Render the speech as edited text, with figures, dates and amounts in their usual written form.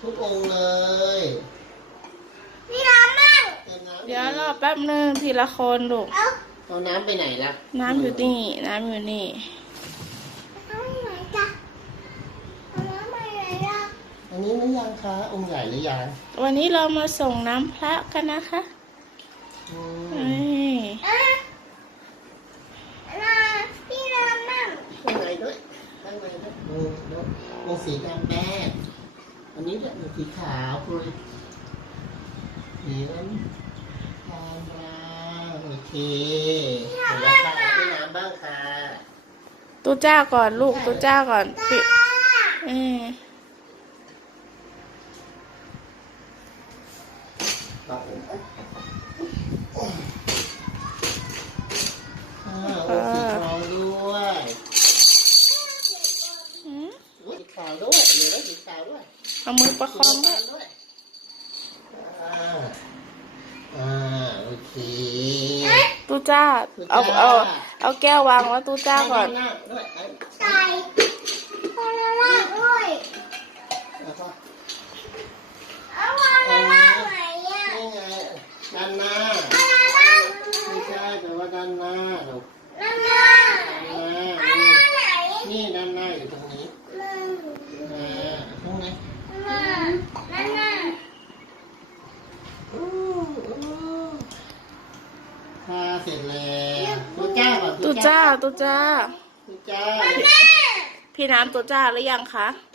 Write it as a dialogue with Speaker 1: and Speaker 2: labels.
Speaker 1: ทุกองค์เลย
Speaker 2: พี่น้ำมั่ง
Speaker 1: เติมน้ำ
Speaker 3: เดี๋ยวรอแป๊บนึงทีละคนลูก
Speaker 1: เอาน้ำไปไหนล่ะ
Speaker 3: น้ำอยู่นี่น้ำอยู่นี่
Speaker 2: เอาไหนจ๊ะเอาน้ำไปไหนล่ะ
Speaker 1: อันนี้หรือยังคะองค์ใหญ่หรือยัง
Speaker 3: วันนี้เรามาส่งน้ำพระกันนะคะ
Speaker 1: อืม
Speaker 3: นี่
Speaker 2: อ่ะน้ำพี่น้ำมั่ง
Speaker 1: ข้างในด้วยข้างในด้วยองค์สีดำแดงอันนี้เนี่ยเป็นสีขาวคุยสีน้ำตาลมาโอเคเดี๋ยวเราทาด้วยน้ำบ้างค่ะ
Speaker 3: ตู้จ้าก่อนลูกตู้จ้าก่อนปิ
Speaker 1: ต่อองค์สีทองด้วย
Speaker 3: อืม
Speaker 1: สีขาวด้วยเหลือสีขาวด้วย
Speaker 3: เอามือประคองด้วย
Speaker 1: ด้วยโอเค
Speaker 3: ตู้จ้าเอาแก้ววางไว้ตู้จ้าก่อน
Speaker 1: หน้าด้วย
Speaker 2: ใส่พอละล่างด้วย
Speaker 1: แล้วก็
Speaker 2: เอาพอละล่างไหนอ่ะ
Speaker 1: นี่ไงด้านหน้า
Speaker 2: พอละล่าง
Speaker 1: ไม่ใช่แต่ว่าด้านหน้าลูก
Speaker 2: น้ำล่าง
Speaker 1: ด้านหน้า
Speaker 2: พอละไหน
Speaker 1: นี่ด้านหน้าอยู่ตรงนี้
Speaker 2: มึง
Speaker 1: ตรงไหน
Speaker 2: น้ำล่าง
Speaker 1: ทาเสร็จแล้วตู้จ้าก่อน
Speaker 3: ตู้จ้า
Speaker 1: ตู้จ้า
Speaker 3: พี่น้ำตู้จ้าหรือยังคะ